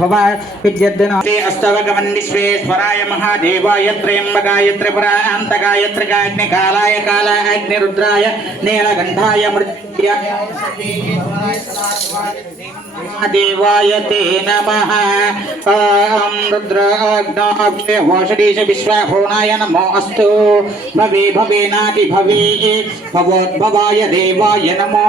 भव विद्यद्दनोते अस्तवगमन् विश्वेश्वराय महादेवाय त्र्यम्बकाय त्रिपुरान्तकाय त्रिकाग्निकालाय कालाग्निरुद्राय नीलकण्ठाय मृत्युञ्जयाय देवाय ते नमः। ॐ रुद्राग्नाभ्ये वोषधीश विश्वाभुवनाय नमो अस्तु। भवे भवेनाति भवे भवोद्भवाय देवाय नमो।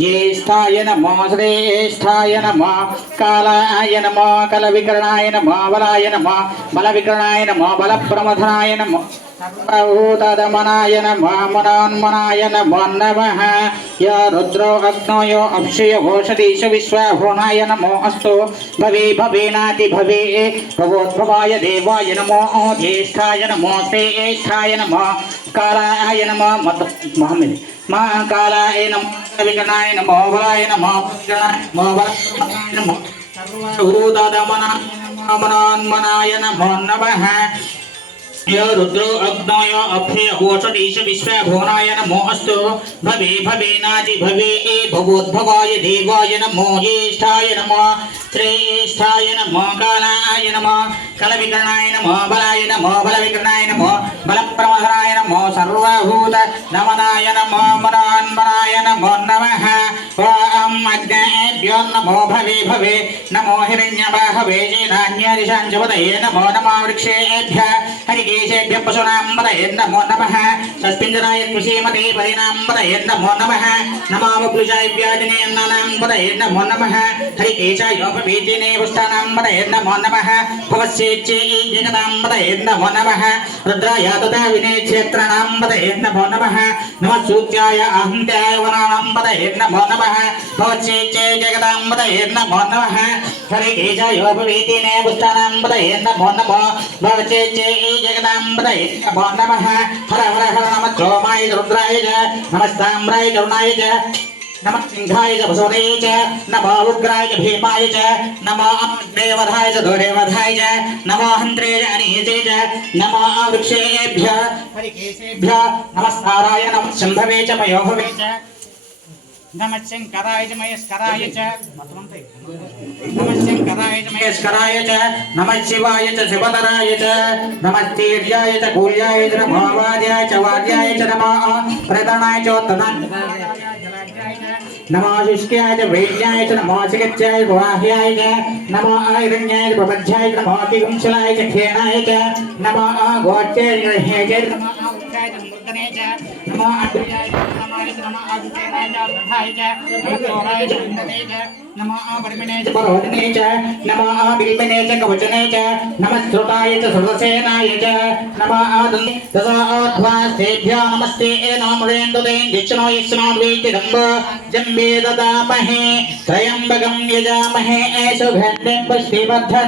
ज्येष्ठाय नमो श्रेष्ठाय नमो कालाय नमो कलविकरणाय नमो बलाय नमो बलविकरणाय नमो बलप्रमथनाय नमो सर्वभूतदमनाय नमो मनोन्मनाय नमो नमः। य रुद्रो अग्नो यो अक्षय घोषधीश विश्वाभुवनाय नमो अस्तु। भवे भवेनाति भवे भवोद्भवाय देवाय नमो। ज्येष्ठाय नमो श्रेष्ठाय नमो कालाय नमो मोहम्मद महाकालाय नमो विकरणाय नमो बलाय नमो नमो बलप्रमथनाय नमो सर्वभूतदमनाय नमो मनोन्मनाय नमो नमः। य रुद्रो अग्नो यो अक्षय घोषधीश विश्वाभुवनाय नमो अस्तु। भवे भवेनाति भवे भवोद्भवाय देवाय नमो। ज्येष्ठाय नमो श्रेष्ठाय नमो कालाय नमो कलविकरणाय नमो बलाय नमो बलविकरणाय नमो बलप्रमथनाय नमो सर्वभूतदमनाय नमो मनोन्मनाय नमो नमः। ॐ अग्नेभ्यो नमो भवे भवे नमो हिरण्यबाहवे चेदान्यदिशाञ्चपतये नमो नमो वृक्षेभ्यः हरिकेशेभ्यः पशूनां नमो नमः। तस्मिञ्जनाय कृषीमते परिणां नमो नमः। नमो बब्लुजाय व्याजनेन्नानां नमो नमः। हरिकेशायोपवीतिने पुष्टानां नमो नमः। भवस्येच्चे जगतां नमो नमः। रुद्राय तथा विनेक्षेत्राणां नमो नमः। नमः सूत्याय अहन्त्याय वनानां नमो नमः। भवस्येच्चे जगतां नमो नमः। हरिकेशायोपवीतिने पुष्टानां नमो नमः। भवस्येच्चे जगदां नमो नमः। हर हर हर नमः सोमाय रुद्राय च नमस्ताम्राय करुणाय च नमः सिंहाय च वसुदेवाय च नमो उग्राय च भीमाय च नमो देवधाय च दुर्देवधाय च नमो हन्त्रे च अनीते च नमो वृक्षेभ्यः हरिकेशेभ्यः नमस्काराय नमः शम्भवे च पयोभवे च नमः शंकराय च महेश्वराय च नमः शंकराय च महेश्वराय च नमः शिवाय च शिवतराय च नमः तीर्याय च कूल्याय च नमो वाद्याय च वाद्याय च नमः प्रदानाय च नमो शुष्क्याय च वैद्याय च नमो चिकित्साय वाह्याय च नमो हिरण्याय च प्रबध्याय च नमो तिगुंशलाय च खेनाय च नमो गोट्याय च ग्रह्याय च नमो उच्चाय च मूर्धने च नमो अग्रयाय च नमाय च नमो अग्रयाय च अर्धाय च नमोराय च वन्दने च नमो वर्मिणे च परोधने च नमो बिल्बने च कवचने च नमः श्रुताय च श्रुतसेनाय च नमो दशाध्वास्तेभ्यो नमस्ते नमोरेन्दुदेन दिक्षणो यक्षणो द्वेतिदम्बो जम्बे ददामहे त्र्यम्बकं यजामहे सुगन्धिं पुष्टिवर्धनम्।